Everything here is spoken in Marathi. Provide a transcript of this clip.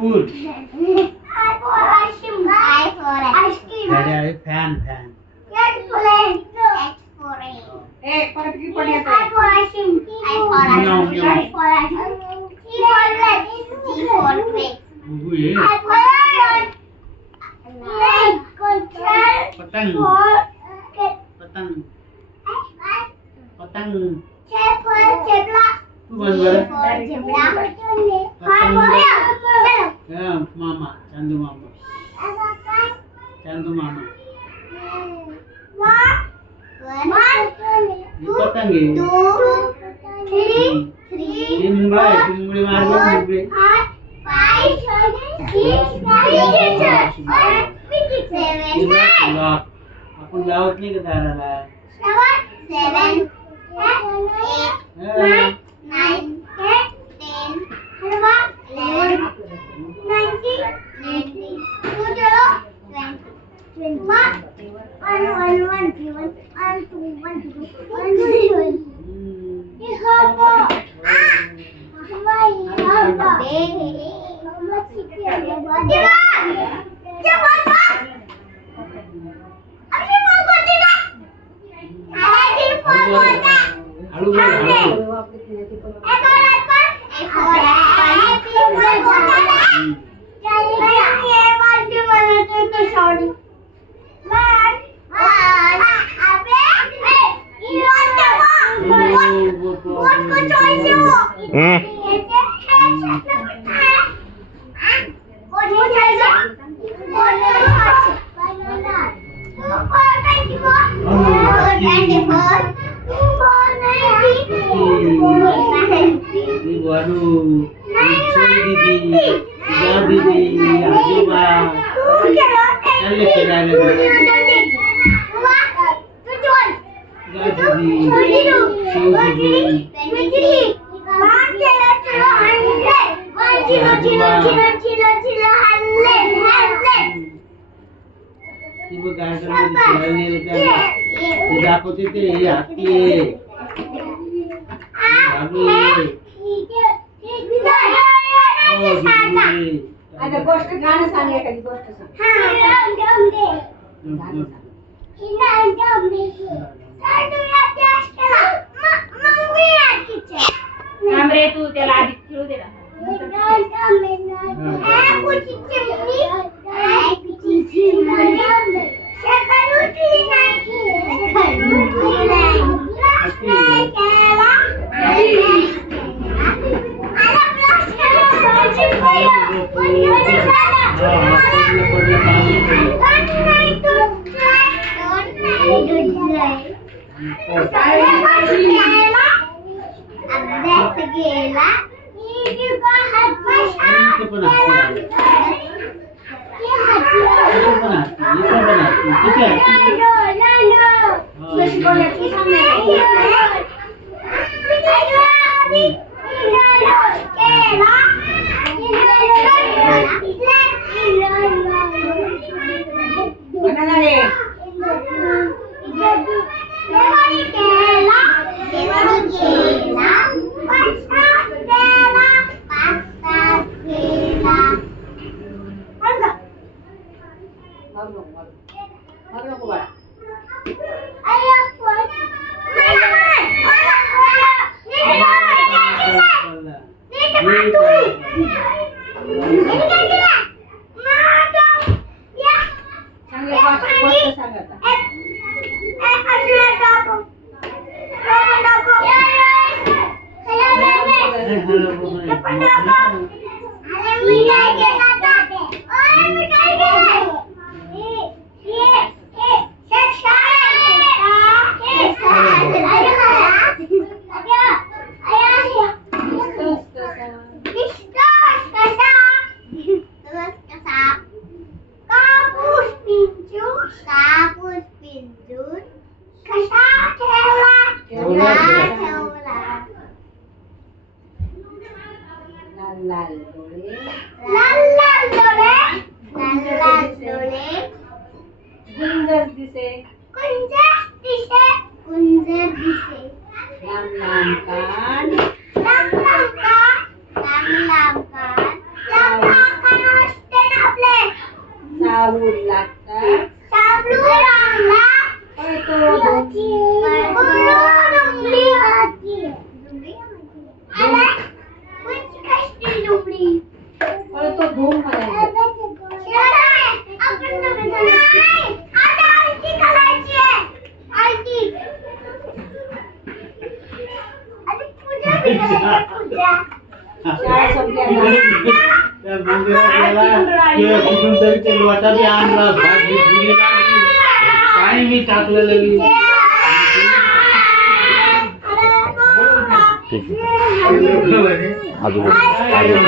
apple. I for ice cream. I for ice cream. Fan. H for rain. H for rain. ए परत की पण I येतोय for ice cream. I for ice cream. I for ice cream. T for red. T for red. Bubu ye. I for red. Leg control. Patang. For Patang. Patang. J for zebra. Tu ban bara. For zebra. I for red. Ya mama, Chandu mama. Chandu mama. Ini patang ye. 2, 3, Ini mungli margo mungli. 5, 6, 7, 9, Lock. आपण लावत नाही का दाराला? 7, 8, 9, 10, 11, 19, 21, हळू बोल हळू. Ini baru. Didi, Ajuba. Alle kirana. Ibu garden मध्ये खेळायला ते दाखवते ते हाती आहे. आता गोष्ट गाणं सांग एखादी गोष्ट सांग थांब रे तू त्याला आधी खेळू दे ना जाऊ लागतात शाबलू रंगला पळतो पळतो धूम म्हणायचं शाळा संपली आता. त्या मंदिरात गेला किंवा कुठून तरी ते लोटा बी आणला भाजी पुरी लागली पाणी बी टाकलं लगेच ठीक आहे अजून अजून